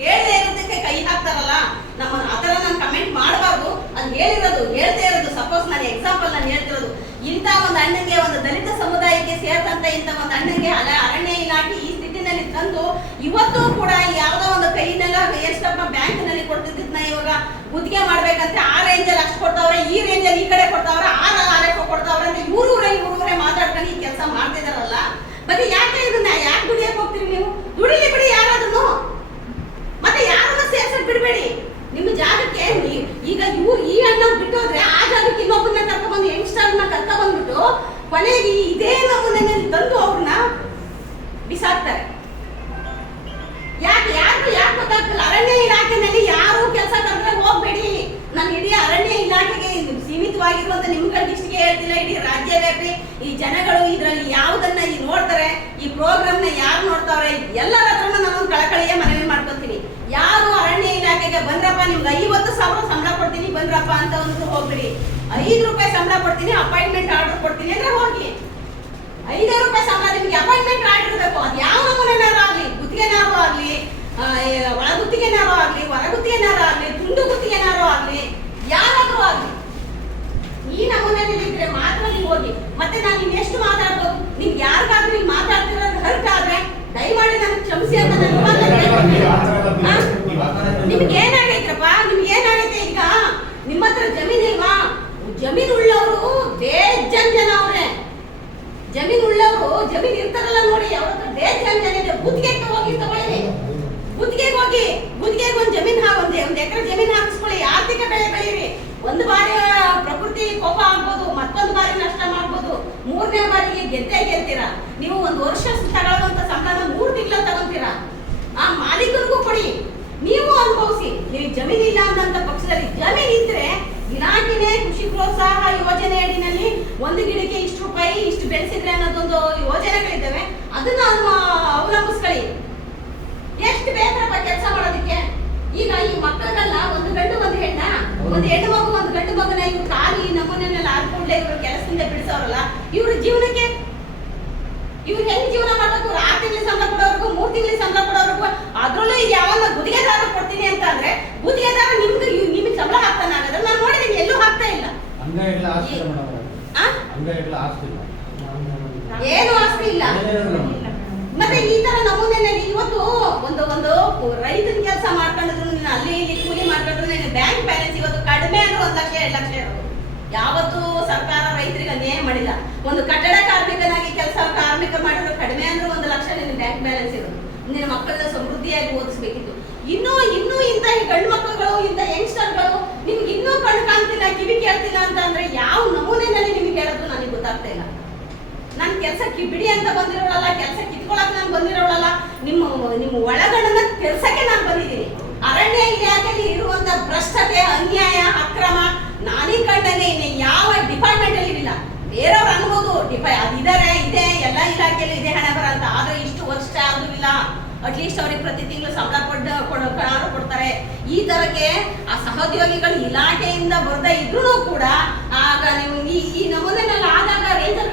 ಹೇಳದೆ ಇರೋದಕ್ಕೆ ಕೈ ಹಾಕ್ತಾರಲ್ಲ? ನಮ್ಮ ಆ ಥರ ನಾನು ಕಮೆಂಟ್ ಮಾಡಬಾರ್ದು. ಅದು ಹೇಳಿರೋದು ಹೇಳ್ತೇ ಇರೋದು. ಸಪೋಸ್ ನಾನು ಎಕ್ಸಾಂಪಲ್ ನಾನು ಹೇಳ್ತಿರೋದು. ಇಂಥ ಒಂದು ಅಣ್ಣಗೆ, ಒಂದು ದಲಿತ ಸಮುದಾಯಕ್ಕೆ ಸೇರಿದಂತ ಇಂಥ ಒಂದು ಅಣ್ಣಗೆ ಅಲ ಅರಣ್ಯ ಇಲಾಖೆ ಈ ಸ್ಥಿತಿನಲ್ಲಿ ತಂದು ಇವತ್ತು ಕೂಡ ಯಾವುದೋ ಒಂದು ಕೈನೆಲ್ಲ ಎಷ್ಟಪ್ಪ ಬ್ಯಾಂಕ್ನಲ್ಲಿ ಕೊಡ್ತಿದ್ದನ್ನ ಇವಾಗ ಗುತ್ತಿಗೆ ಮಾಡ್ಬೇಕಂತ ಆ ರೇಂಜಲ್ಲಿ ಅಷ್ಟು ಕೊಡ್ತಾವ್ರೆ, ಈ ರೇಂಜಲ್ಲಿ ಈ ಕಡೆ ಕೊಡ್ತಾವ್ರೆ, ಆ ಆರ್ ಎಫ್ ಕೊಡ್ತಾವ್ರೆ ಅಂತ ಇವ್ರೂರೇ ಇವ್ರೂರೇ ಮಾತಾಡ್ಕೊಂಡು ಈ ಕೆಲಸ ಮಾಡ್ತಿದಾರಲ್ಲ? ಮತ್ತೆ ಯಾಕೆ ಇದನ್ನ ಯಾಕೆ ದುಡಿಯಕ್ಕೆ ಹೋಗ್ತೀರಿ ನೀವು ದುಡಿಲಿ ಬಿಡಿ ಯಾರಾದ್ರೂ ಮತ್ತೆ ಯಾರನ್ನ ಸೇರ್ಸಕ್ ಬಿಡಬೇಡಿ ನಿಮ್ಮ ಜಾಗಕ್ಕೆ ನೀ- ಈಗ ಅಣ್ಣ ಬಿಟ್ಟೋದ್ರೆ ಆ ಜಾಗಕ್ಕೆ ಇನ್ನೊಬ್ಬನ್ನ ಕರ್ಕೊಂಡ್ಬಂದು ಯಂಗ್ಸ್ಟರ್ನ ಕರ್ಕೊಂಡ್ಬಂದ್ಬಿಟ್ಟು ಕೊನೆಗೆ ಇದೇ ನಮೂನೆಯಲ್ಲಿ ತಂದು ಅವ್ರನ್ನ ಬಿಸಾಕ್ತಾರೆ. ಯಾಕೆ ಯಾರು ಯಾಕೆ ಗೊತ್ತಾಗ್ತಿಲ್ಲ. ಅರಣ್ಯ ಇಲಾಖೆನಲ್ಲಿ ಯಾರು ಕೆಲಸ ತಂದ್ರೆ ಹೋಗ್ಬೇಡಿ. ನಾನು ಇಡೀ ಅರಣ್ಯ ಇಲಾಖೆಗೆ ಸೀಮಿತವಾಗಿರುವಂತ ನಿಮ್ಗಳಿಗೆ ಇಷ್ಟಿಗೆ ಹೇಳ್ತಿಲ್ಲ. ಇಡೀ ರಾಜ್ಯ ವ್ಯಾಪಿ ಈ ಜನಗಳು ಇದರಲ್ಲಿ ಯಾವುದನ್ನ ಈ ನೋಡ್ತಾರೆ, ಈ ಪ್ರೋಗ್ರಾಮ್ನ ಯಾರು ನೋಡ್ತಾವ್ರೆ, ಎಲ್ಲರ ಹತ್ರನೂ ನಾನು ಕಳಕಳಿಯ ಮನವಿ ಮಾಡ್ಕೊತೀನಿ ಯಾರು ಅರಣ್ಯ ಇಲಾಖೆಗೆ ಬಂದ್ರಪ್ಪ, ನಿಮ್ಗೆ ಐವತ್ತು ಸಾವಿರ ಸಂಬಳ ಬಂದ್ರಪ್ಪ ಅಂತ ಒಂದು ಹೋಗ್ಬಿಡಿ ಐದು ರೂಪಾಯಿ ಸಂಬಳ ಕೊಡ್ತೀನಿ ಅಪಾಯಿಂಟ್ಮೆಂಟ್ ಆರ್ಡರ್ ಕೊಡ್ತೀನಿ ಅಂದ್ರೆ ಹೋಗಿ. ಐದಾರು ರೂಪಾಯಿ ಸಂಬಳ ನಿಮ್ಗೆ ಅಪಾಯಿಂಟ್ಮೆಂಟ್ ಆರ್ಡರ್ ಇರಬೇಕು. ಅದು ಯಾವ ನಮೂನೆನಾರು ಆಗ್ಲಿ ಗುತ್ತಿಗೆನಾರು ಆಗ್ಲಿ ಆ, ಏ, ಒಳ ಗುತ್ತಿಗೆನಾರು ಆಗ್ಲಿ ಹೊರ ಆಗ್ಲಿ ತುಂಡು ಗುತ್ತಿಗೆನಾರು ಆಗ್ಲಿ ಯಾರಾದ್ರೂ ಆಗ್ಲಿ ಈ ನಮೂನೆಯಲ್ಲಿ ಇದ್ರೆ ಮಾತ್ರ ನೀವು ಹೋಗಿ ಮತ್ತೆ ನಾನು ಇನ್ನೆಷ್ಟು ಮಾತಾಡ್ಬೋದು ನಿಮ್ಗೆ ಯಾರಿಗಾದ್ರೂ ಇಲ್ಲಿ ಮಾತಾಡ್ತಿರೋದು ಹರ್ಟ್ ಆದ್ರೆ ದಯಮಾಡಿ ನನಗೆ ಕ್ಷಮಿಸಿ ಅಂತ ನಾನು ಇವಾಗ್ಲೇ ಕೇಳ್ಕೊತೀನಿ. ಹಾ? ನಿಮ್ಗೆ ಏನಾಗೈತ್ರಪ್ಪ ನಿಮ್ಗೆ ಏನಾಗೈತೆ ಈಗ ನಿಮ್ಮ ಹತ್ರ ಜಮೀನ್ ಇಲ್ವಾ ಜಮೀನ್ ಉಳ್ಳವರು ಬೇಜನ್ ಜನ ಅವ್ರೆ ಜಮೀನ್ ಉಳ್ಳವರು ಜಮೀನ್ ಇರ್ತಾರಲ್ಲ ನೋಡಿ, ಅವ್ರ ಹತ್ರ ಬೇಜನ್ ಜನ ಇದೆ ಗುತ್ತಿಗೆ ಹೋಗಿ ತಗೊಳ್ಳಿ. ಗುತ್ತಿಗೆಗೆ ಹೋಗಿ, ಗುತ್ತಿಗೆಗೆ ಒಂದು ಜಮೀನ್ ಹಾ, ಒಂದು ಎಕರೆ ಜಮೀನ್ ಹಾಕಿಸ್ಕೊಳ್ಳಿ. ಆರ್ಥಿಕ ಬೆಳೆ ಬೆಳೀರಿ. ಒಂದು ಬಾರಿ ಪ್ರಕೃತಿ ಕೋಪ ಆಗ್ಬೋದು, ಮತ್ತೊಂದು ಬಾರಿ ನಷ್ಟ ಮಾಡ್ಬೋದು. ಮೂರನೇ ಬಾರಿಗೆ ಗೆದ್ದೇ ಗೆಲ್ತೀರಾ. ನೀವು ಒಂದು ವರ್ಷ ತಗೊಳ್ಳುವಂತ ಸಂಬಳನ ಮೂರು ತಿಂಗಳ ತಗೊಂತೀರಾ ಆ ಮಾಲೀಕರಿಗೂ ಕೊಡಿ ನೀವು ಅನುಭವಿಸಿ ನೀವು ಜಮೀನ್ ಇಲ್ಲ ಅನ್ನಂತ ಪಕ್ಷದಲ್ಲಿ ಜಮೀನ್ ಇದ್ರೆ ಇಲಾಖೆನೇ ಕೃಷಿ ಪ್ರೋತ್ಸಾಹ ಯೋಜನೆ ಅಡಿನಲ್ಲಿ ಒಂದು ಗಿಡಕ್ಕೆ ಇಷ್ಟು ರೂಪಾಯಿ, ಇಷ್ಟು ಬೆಳೆಸಿದ್ರೆ ಅನ್ನೋದೊಂದು ಯೋಜನೆಗಳಿದ್ದಾವೆ. ಅದನ್ನ ಅವ- ಅವಲಂಬಿಸ್ಕೊಳ್ಳಿ. ಎಷ್ಟು ಬೇಕಪ್ಪ ಕೆಲಸ ಮಾಡೋದಕ್ಕೆ? ಈಗ ಈ ಮಕ್ಕಳಲ್ಲ ಒಂದು ಗಂಡು ಒಂದು ಹೆಣ್ಣ, ಒಂದು ಹೆಣ್ಣು ಮಗು, ಒಂದು ಗಂಡು ಮಗನ ಇವ್ರು ಕಾಲಿ ನಮ್ಮನೆಲ್ಲ ಆಡ್ಕೊಂಡ್ಲೆ ಇವ್ರು ಕೆಲಸದಿಂದ ಬಿಡಿಸೋರಲ್ಲ, ಇವ್ರ ಜೀವನಕ್ಕೆ? ಇವ್ರು ಹೆಂಗ್ ಜೀವನ ಮಾಡ್ಬೇಕು? ಆರು ತಿಂಗಳು ಸಂಬಳ ಕೊಡೋರ್ಗು ಮೂರ್ ತಿಂಗಳ ಸಂಬಳ ಕೊಡೋರ್ಗು ಅದ್ರಲ್ಲೂ ಈಗ ಯಾವಾಗ ಗುದಿಗೆದಾರ ಕೊಡ್ತೀನಿ ಅಂತ ಅಂದ್ರೆ ಗುತ್ತಿಗೆದಾರ ನಿಮ್ಗೆ ಇವ್- ನಿಮ್ಗೆ ಸಂಬಳ ಹಾಕ್ತಾನ ಹಾಗಾದ್ರೆ ನಾನು ನೋಡಿದೀನಿ ಎಲ್ಲೂ ಹಾಕ್ತಾ ಇಲ್ಲ ಹಂಗ ಇಲ್ಲ ಆಸ್ತಿ ಇಲ್ಲ ಮೇಡಮ್ ಇಲ್ಲ ಆಸ್ತಿ ಇಲ್ಲ ಏನು ಆಸ್ತಿ ಇಲ್ಲ ಮತ್ತೆ ಈ ತರ ನಮೂನೆನಲ್ಲಿ ಇವತ್ತು ಒಂದು ಒಂದು ರೈತನ ಕೆಲಸ ಮಾಡ್ಕೊಂಡಿದ್ರು ನೀನು ಅಲ್ಲಿ ಇಲ್ಲಿ ಕೂಲಿ ಮಾಡ್ಕೊಂಡ್ರು ನೀನು ಬ್ಯಾಂಕ್ ಬ್ಯಾಲೆನ್ಸ್ ಇವತ್ತು ಕಡಿಮೆ ಅಂದ್ರೆ ಒಂದ್ ಲಕ್ಷ ಎರಡು ಲಕ್ಷ ಇರೋದು. ಯಾವತ್ತೂ ಸರ್ಕಾರ ರೈತರಿಗೆ ಅನ್ಯಾಯ ಮಾಡಿಲ್ಲ. ಒಂದು ಕಟ್ಟಡ ಕಾರ್ಮಿಕನಾಗಿ ಕೆಲಸ ಕಾರ್ಮಿಕ ಮಾಡಿದ್ರು ಕಡಿಮೆ ಅಂದ್ರೆ ಒಂದು ಲಕ್ಷ ನಿನ್ನ ಬ್ಯಾಂಕ್ ಬ್ಯಾಲೆನ್ಸ್ ಇರೋದು. ನಿನ್ನ ಮಕ್ಕಳನ್ನ ಸಮೃದ್ಧಿಯಾಗಿ ಓದಿಸ್ಬೇಕಿತ್ತು. ಇನ್ನೂ ಇನ್ನೂ ಇಂತ ಈ ಗಂಡು ಮಕ್ಕಳುಗಳು ಇಂಥ ಯಂಗ್ಸ್ಟರ್ಗಳು ನಿಮ್ಗೆ ಇನ್ನೂ ಕಣ್ಣು ಕಾಣ್ತಿಲ್ಲ ಕಿವಿ ಕೇಳ್ತಿಲ್ಲ ಅಂತ ಅಂದ್ರೆ ಯಾವ ನಮೂನೆನಲ್ಲಿ ನಿಮ್ಗೆ ಹೇಳೋದು ನನಗೆ ಗೊತ್ತಾಗ್ತಾ ಇಲ್ಲ. ನಾನು ಕೆಲಸ ಬಿಡಿ ಅಂತ ಬಂದಿರೋಳಲ್ಲ ಕೆಲಸ ಕಿತ್ಕೊಳಕ್ ನಾನು ಬಂದಿರೋಳಲ್ಲ, ನಿಮ್ಮ ನಿಮ್ಮ ಒಳಗಡನ ಕೆಲ್ಸಕ್ಕೆ ನಾನು ಬಂದಿದ್ದೀನಿ. ಅರಣ್ಯ ಇಲಾಖೆಯಲ್ಲಿ ಇರುವಂತ ಭ್ರಷ್ಟತೆ, ಅನ್ಯಾಯ, ಅಕ್ರಮ ನಾನೀ ಕಂಡನೆ ಯಾವ ಡಿಪಾರ್ಟ್ಮೆಂಟ್ ಅಲ್ಲಿ ಇಲ್ಲ. ಬೇರೆಯವ್ರು ಅನ್ಬೋದು ಡಿಪಾ ಅದಿದ್ದಾರೆ ಇದೆ, ಎಲ್ಲ ಇಲಾಖೆಯಲ್ಲೂ ಇದೆ ಹಣ ಬರ ಅಂತ. ಆದ್ರೆ ಇಷ್ಟು ವರ್ಷ ಆದ್ರೂ ಇಲ್ಲ. ಅಟ್ಲೀಸ್ಟ್ ಅವ್ರಿಗೆ ಪ್ರತಿ ತಿಂಗಳು ಸಂಬಳ ಕೊಡ್ ಕೊಡೋ ಕೊಡ್ತಾರೆ. ಈ ತರಕ್ಕೆ ಆ ಸಹೋದ್ಯೋಗಿಗಳು ಇಲಾಖೆಯಿಂದ ಬರ್ದ ಇದ್ರು ಕೂಡ, ಆಗ ನೀವು ಈ ಈ ನಮೂನೆಲ್ಲ la